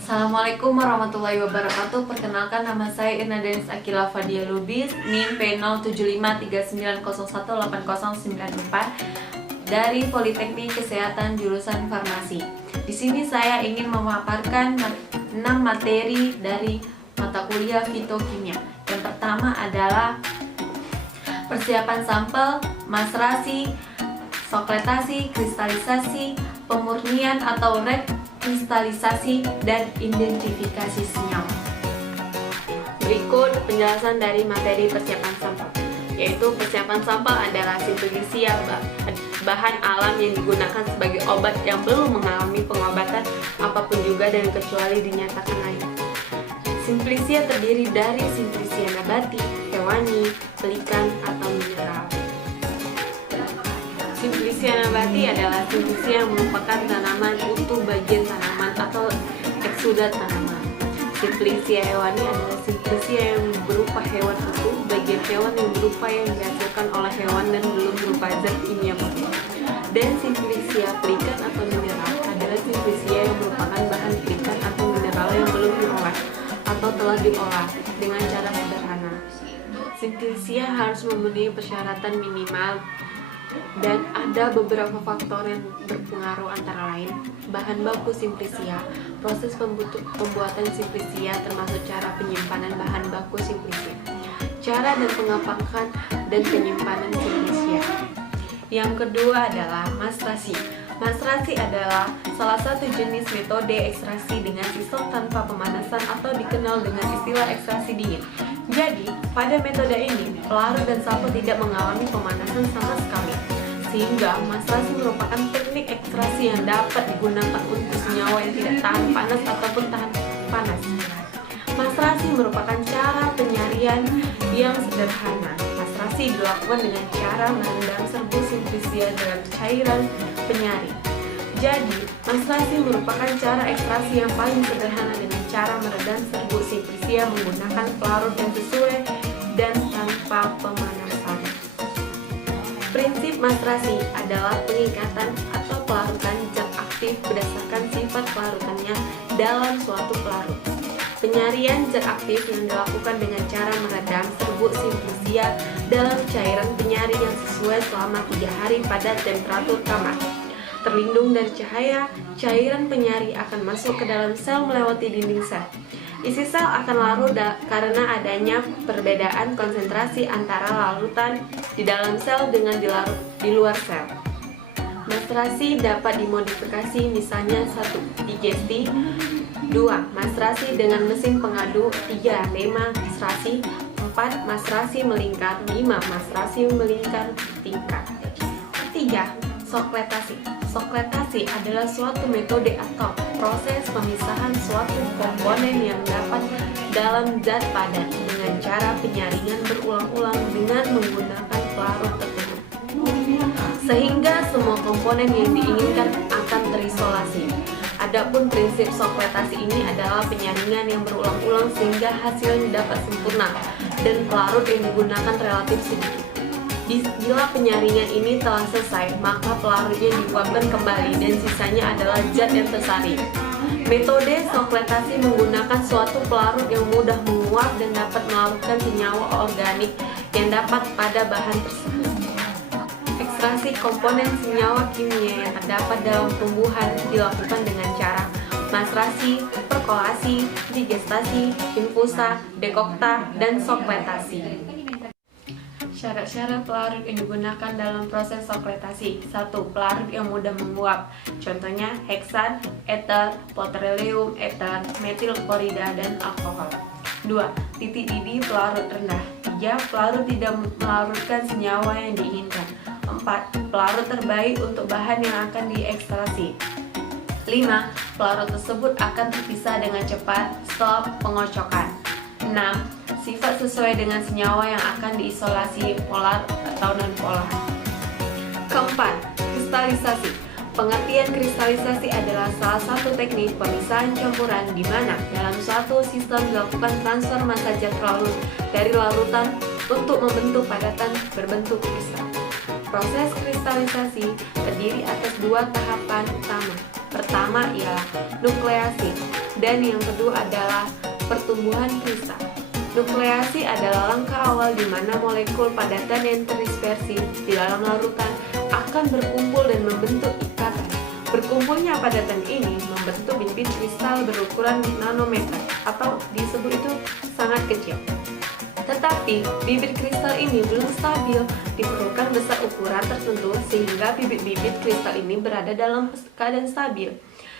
Assalamualaikum warahmatullahi wabarakatuh. Perkenalkan, nama saya Irna Denis Akila Fadia Lubis, NIM P07539018094 dari Politeknik Kesehatan jurusan Farmasi. Di sini saya ingin memaparkan 6 materi dari mata kuliah fitokimia. Yang pertama adalah persiapan sampel, maserasi, sokletasi, kristalisasi, pemurnian atau rekristalisasi, dan identifikasi senyawa. Berikut penjelasan dari materi persiapan sampel, yaitu persiapan sampel adalah simplisia, bahan alam yang digunakan sebagai obat yang belum mengalami pengobatan apapun juga dan kecuali dinyatakan lain. Simplisia terdiri dari simplisia nabati, hewani, pelikan, atau mineral. Simplisia nabati adalah simplisia yang merupakan tanaman utuh bagian tanaman atau eksudat tanaman. Simplisia hewani adalah simplisia yang berupa hewan utuh, bagian hewan yang berupa yang dihasilkan oleh hewan dan belum berupa zat kimia murni. Dan simplisia pelikan atau mineral adalah simplisia yang merupakan bahan pelikan atau mineral yang belum diolah atau telah diolah dengan cara sederhana. Simplisia harus memenuhi persyaratan minimal dan ada beberapa faktor yang berpengaruh, antara lain bahan baku simplisia, proses pembuatan simplisia termasuk cara penyimpanan bahan baku simplisia, cara dan pengapakan dan penyimpanan simplisia. Yang kedua adalah maserasi. Maserasi adalah salah satu jenis metode ekstraksi dengan sistem tanpa pemanasan atau dikenal dengan istilah ekstraksi dingin. Jadi, pada metode ini, pelarut dan sampel tidak mengalami pemanasan sama sekali, sehingga maserasi merupakan teknik ekstraksi yang dapat digunakan untuk senyawa yang tidak tahan panas ataupun tahan panas. Maserasi merupakan cara penyarian yang sederhana. Maserasi dilakukan dengan cara merendam serbuk simplisia dalam cairan penyari. Jadi, maserasi merupakan cara ekstraksi yang paling sederhana dengan cara meredam serbuk simplisia menggunakan pelarut yang sesuai dan tanpa pemanasan. Prinsip maserasi adalah pengikatan atau pelarutan zat aktif berdasarkan sifat pelarutannya dalam suatu pelarut. Penyarian zat aktif yang dilakukan dengan cara meredam serbuk simplisia dalam cairan penyari yang sesuai selama 3 hari pada temperatur kamar. Terlindung dari cahaya, cairan penyari akan masuk ke dalam sel melewati dinding sel. Isi sel akan larut karena adanya perbedaan konsentrasi antara larutan di dalam sel dengan di luar sel. Maserasi dapat dimodifikasi, misalnya 1. Digesti, 2. Maserasi dengan mesin pengadu, 3. Lema maserasi, 4. Maserasi melingkar, 5. Maserasi melingkar tingkat. 3. Sokletasi. Sokletasi adalah suatu metode atau proses pemisahan suatu komponen yang dapat dalam zat padat dengan cara penyaringan berulang-ulang dengan menggunakan pelarut tertentu, sehingga semua komponen yang diinginkan akan terisolasi. Adapun prinsip sokletasi ini adalah penyaringan yang berulang-ulang sehingga hasilnya dapat sempurna dan pelarut yang digunakan relatif sedikit. Bila penyaringan ini telah selesai, maka pelarutnya diuapkan kembali dan sisanya adalah zat yang tersaring. Metode sokletasi menggunakan suatu pelarut yang mudah menguap dan dapat melarutkan senyawa organik yang dapat pada bahan tersebut. Ekstraksi komponen senyawa kimia yang terdapat dalam tumbuhan dilakukan dengan cara maserasi, perkolasi, digestasi, infusa, dekokta, dan sokletasi. Syarat-syarat pelarut yang digunakan dalam proses sokletasi. 1. Pelarut yang mudah menguap. Contohnya heksan, eter, petroleum, eter, metil klorida, dan alkohol. 2. Titik didih pelarut rendah. 3. Pelarut tidak melarutkan senyawa yang diinginkan. 4. Pelarut terbaik untuk bahan yang akan diekstraksi. 5. Pelarut tersebut akan terpisah dengan cepat setelah pengocokan. 6. Sifat sesuai dengan senyawa yang akan diisolasi, polar atau non-polar. Keempat, kristalisasi. Pengertian kristalisasi adalah salah satu teknik pemisahan campuran di mana dalam suatu sistem dilakukan transfer massa zat larut dari larutan untuk membentuk padatan berbentuk kristal. Proses kristalisasi terdiri atas 2 tahapan utama. Pertama ialah nukleasi, dan yang kedua adalah pertumbuhan kristal. Nukleasi adalah langkah awal di mana molekul padatan yang terdispersi di dalam larutan akan berkumpul dan membentuk ikatan. Berkumpulnya padatan ini membentuk bibit kristal berukuran nanometer atau disebut itu sangat kecil. Tetapi bibit kristal ini belum stabil, diperlukan besar ukuran tertentu sehingga bibit-bibit kristal ini berada dalam keadaan stabil.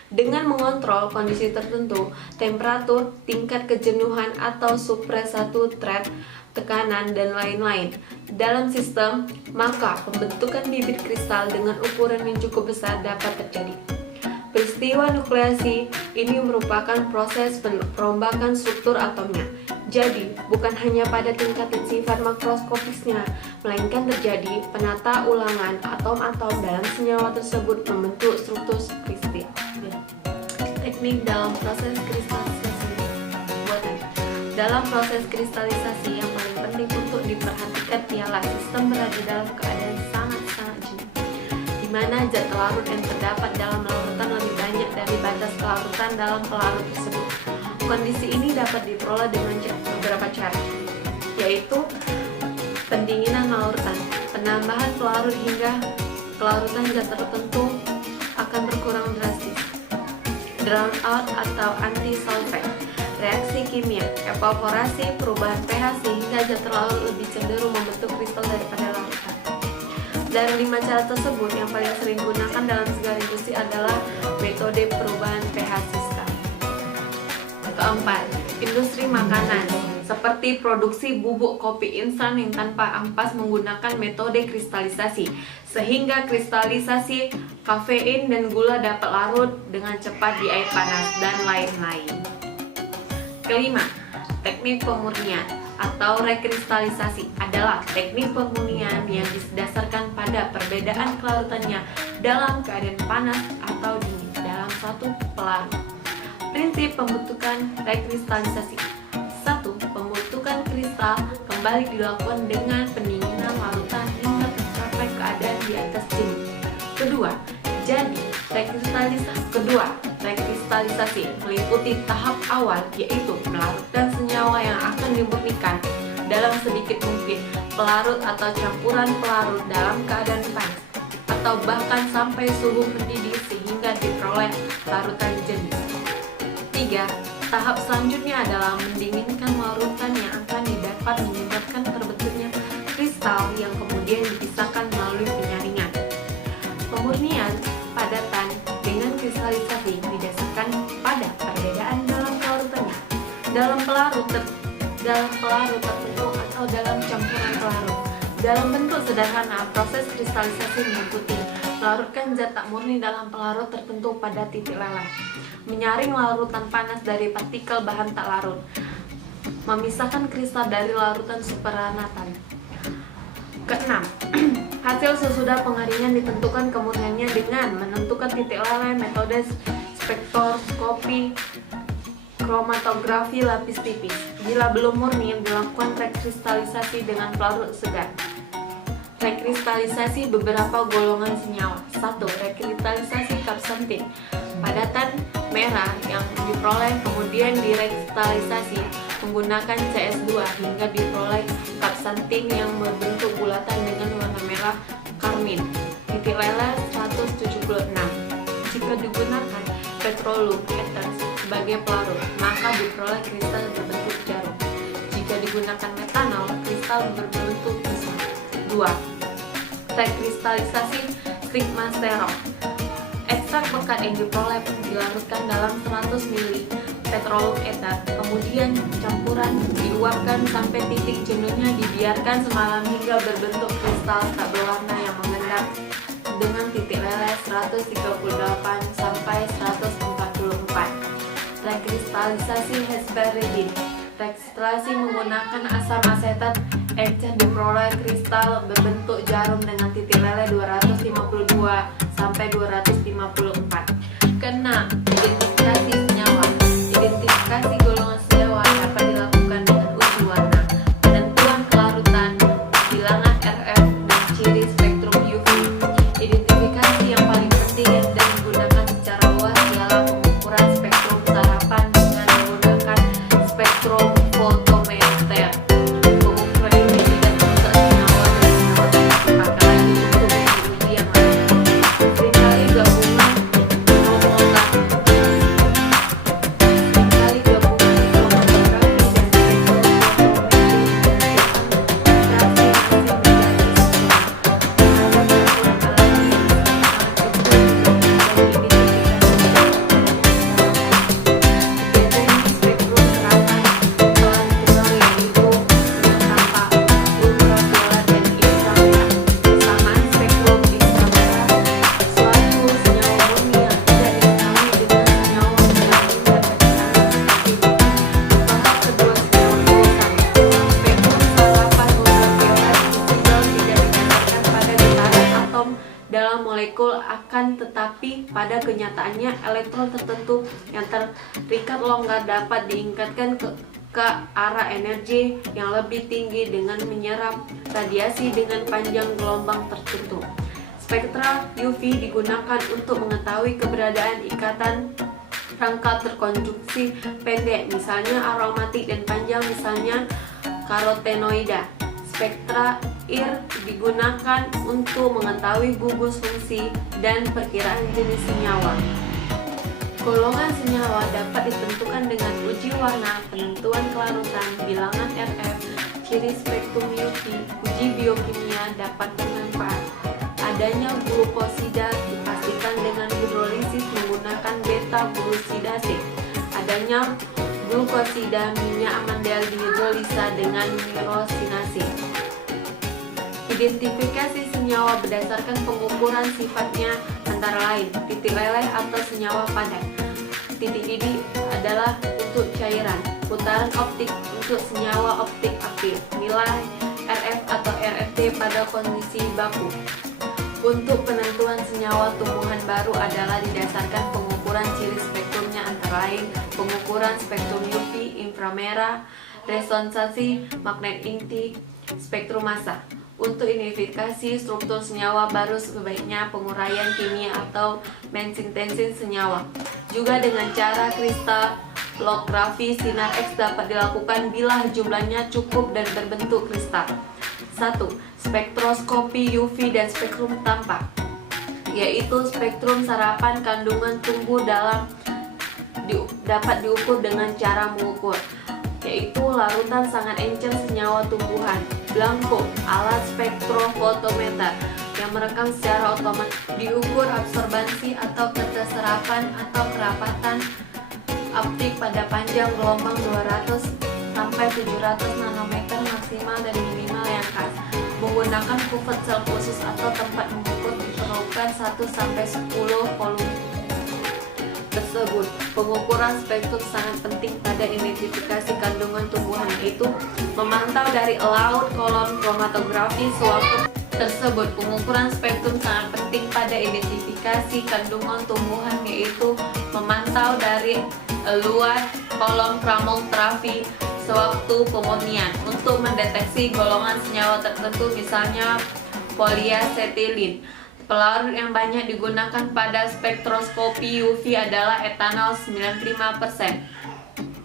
Dengan mengontrol kondisi tertentu, temperatur, tingkat kejenuhan atau supresatu thread, tekanan, dan lain-lain dalam sistem, maka pembentukan bibit kristal dengan ukuran yang cukup besar dapat terjadi. Peristiwa nukleasi ini merupakan proses perombakan struktur atomnya. Jadi, bukan hanya pada tingkat sifat makroskopisnya, melainkan terjadi penata ulangan atom-atom dalam senyawa tersebut membentuk struktur kristal. Teknik dalam proses kristalisasi. Dalam proses kristalisasi yang paling penting untuk diperhatikan ialah sistem berada dalam keadaan sangat-sangat jenuh, di mana zat larut yang terdapat dalam larutan lebih banyak dari batas kelarutan dalam pelarut tersebut. Kondisi ini dapat diperoleh dengan beberapa cara, yaitu pendinginan larutan, penambahan pelarut hingga kelarutan zat tertentu akan berkurang drastis, drown out atau anti-sulfate, reaksi kimia, evaporasi, perubahan pH sehingga zat terlarut lebih cenderung membentuk kristal daripada larutan. Dari 5 cara tersebut, yang paling sering digunakan dalam segala industri adalah metode perubahan pH sistem. Keempat, industri makanan seperti produksi bubuk kopi instan yang tanpa ampas menggunakan metode kristalisasi, sehingga kristalisasi kafein dan gula dapat larut dengan cepat di air panas dan lain-lain. Kelima, teknik pemurnian atau rekristalisasi adalah teknik pemurnian yang didasarkan pada perbedaan kelarutannya dalam keadaan panas atau dingin dalam satu pelarut. Prinsip pembentukan rekristalisasi. 1. Pembentukan kristal kembali dilakukan dengan pendinginan larutan hingga tercapai keadaan di atas jenuh. Kedua, rekristalisasi meliputi tahap awal, yaitu melarutkan senyawa yang akan dimurnikan dalam sedikit mungkin pelarut atau campuran pelarut dalam keadaan panas, atau bahkan sampai suhu mendidih sehingga diperoleh larutan jenis. 3. Tahap selanjutnya adalah mendinginkan larutan yang akan dapat menyebabkan terbentuknya kristal yang kemudian dipisahkan melalui penyaringan. Pemurnian padatan dengan kristalisasi didasarkan pada perbedaan dalam kelarutannya, dalam pelarut tertentu atau dalam campuran pelarut. Dalam bentuk sederhana, proses kristalisasi meliputi melarutkan zat tak murni dalam pelarut tertentu pada titik leleh, menyaring larutan panas dari partikel bahan tak larut, memisahkan kristal dari larutan supernatant. Keenam, hasil sesudah pengaringan ditentukan kemurniannya dengan menentukan titik leleh, metode spektroskopi, kromatografi lapis tipis. Bila belum murni, dilakukan rekristalisasi dengan pelarut segar. Rekristalisasi beberapa golongan senyawa. 1. Rekristalisasi kapsantin, padatan merah yang diperoleh kemudian direkristalisasi menggunakan CS2 hingga diperoleh kapsantin yang berbentuk bulatan dengan warna merah karmin. Titik leleh 176. Jika digunakan petroleum ethers sebagai pelarut, maka diperoleh kristal berbentuk jarum. Jika digunakan metanol, kristal berbentuk pisau. 2. Rekristalisasi stigmasterol. Ekstrak pekat yang diperoleh dilarutkan dalam 100 ml petroleum ether, kemudian campuran diuapkan sampai titik jenuhnya, dibiarkan semalam hingga berbentuk kristal tak berwarna yang mengendap dengan titik leleh 138 sampai 144. Rekristalisasi hesperidin. Rekristalisasi menggunakan asam asetat ester diperoleh kristal berbentuk jarum dengan titik leleh 252 sampai 254. Keenam, identifikasi senyawa. Identifikasi golongan senyawa dapat dilakukan dengan uji warna, penentuan kelarutan, bilangan RF, dan ciri spektrum UV. Identifikasi yang paling penting dan digunakan secara luas pada kenyataannya elektron tertentu yang terikat longgar dapat diingkatkan ke arah energi yang lebih tinggi dengan menyerap radiasi dengan panjang gelombang tertentu. Spektra UV digunakan untuk mengetahui keberadaan ikatan rangka terkonjuksi pendek, misalnya aromatik, dan panjang, misalnya karotenoida. Spektra IR digunakan untuk mengetahui gugus fungsi dan perkiraan jenis senyawa. Golongan senyawa dapat ditentukan dengan uji warna, penentuan kelarutan, bilangan RF, ciri spektrum UV. Uji biokimia dapat bermanfaat. Adanya glukosida dipastikan dengan hidrolisis menggunakan beta-glusidase. Adanya glukosida minyak amandel dihidrolisa dengan nitrosinase. Identifikasi senyawa berdasarkan pengukuran sifatnya antara lain titik leleh atau senyawa padat. Titik didih adalah untuk cairan, putaran optik untuk senyawa optik aktif, nilai RF atau RFT pada kondisi baku. Untuk penentuan senyawa tumbuhan baru adalah didasarkan pengukuran ciri spektrumnya antara lain pengukuran spektrum UV, inframerah, resonansi magnet inti, spektrum massa. Untuk identifikasi struktur senyawa baru sebaiknya penguraian kimia atau mensintesis senyawa. Juga dengan cara kristalografi sinar X dapat dilakukan bila jumlahnya cukup dan berbentuk kristal. 1. Spektroskopi UV dan spektrum tampak, yaitu spektrum sarapan kandungan tumbuh dalam dapat diukur dengan cara mengukur, yaitu larutan sangat encer senyawa tumbuhan. Blanco, alat spektrofotometer yang merekam secara otomatis, diukur absorbansi atau keterserapan atau kerapatan optik pada panjang gelombang 200 sampai 700 nanometer maksimal dan minimal yang khas. Menggunakan kuvert sel khusus atau tempat mengukur diperlukan 1 sampai 10 volume tersebut. Pengukuran spektrum sangat penting pada identifikasi kandungan tumbuhan, yaitu memantau dari laut kolom kromatografi sewaktu tersebut. Pengukuran spektrum sangat penting pada identifikasi kandungan tumbuhan, yaitu memantau dari luar kolom kromatografi sewaktu pemurnian untuk mendeteksi golongan senyawa tertentu, misalnya poliasetilin. Pelarut yang banyak digunakan pada spektroskopi UV adalah etanol 95%.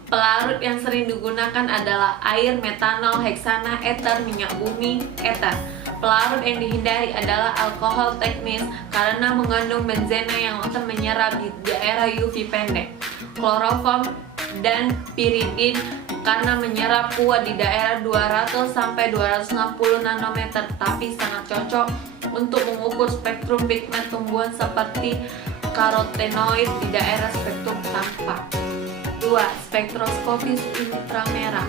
Pelarut yang sering digunakan adalah air, metanol, heksana, eter, minyak bumi, eter. Pelarut yang dihindari adalah alkohol teknis karena mengandung benzena yang akan menyerap di daerah UV pendek. Kloroform dan piridin karena menyerap kuat di daerah 200 sampai 260 nanometer, tapi sangat cocok untuk mengukur spektrum pigmen tumbuhan seperti karotenoid di daerah spektrum tampak. 2. Spektroskopi inframerah.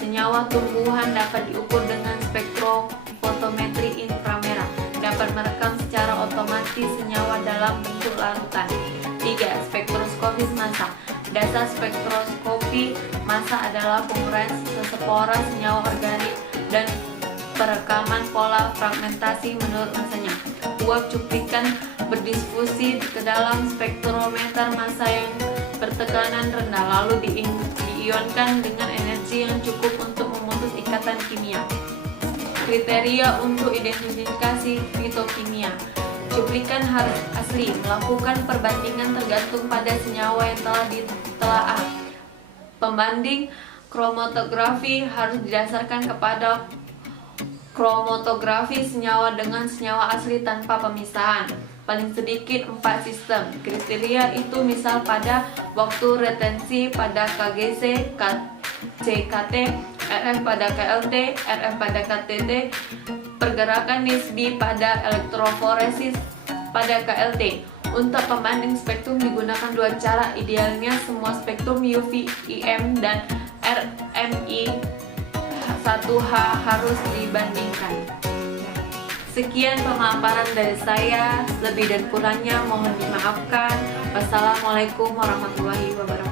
Senyawa tumbuhan dapat diukur dengan spektrofotometri inframerah. Dapat merekam secara otomatis senyawa dalam bentuk larutan. 3. Spektroskopi massa. Dasar spektroskopi massa adalah penguraian sespora senyawa organik dan perekaman pola fragmentasi menurut masanya. Uap cuplikan berdisfusi ke dalam spektrometer massa yang bertekanan rendah, lalu diionkan dengan energi yang cukup untuk memutus ikatan kimia. Kriteria untuk identifikasi fitokimia. Cuplikan harus asli, melakukan perbandingan tergantung pada senyawa yang telah ditelaah. Pembanding kromatografi harus didasarkan kepada kromatografi senyawa dengan senyawa asli tanpa pemisahan. Paling sedikit 4 sistem. Kriteria itu misal pada waktu retensi pada KGC, CKT, RF pada KLT, RF pada KTT, pergerakan nisbi pada elektroforesis pada KLT. Untuk pembanding spektrum digunakan 2 cara. Idealnya semua spektrum UV, IM, dan RMI 1H harus dibandingkan. Sekian pemaparan dari saya, lebih dan kurangnya mohon dimaafkan. Wassalamualaikum warahmatullahi wabarakatuh.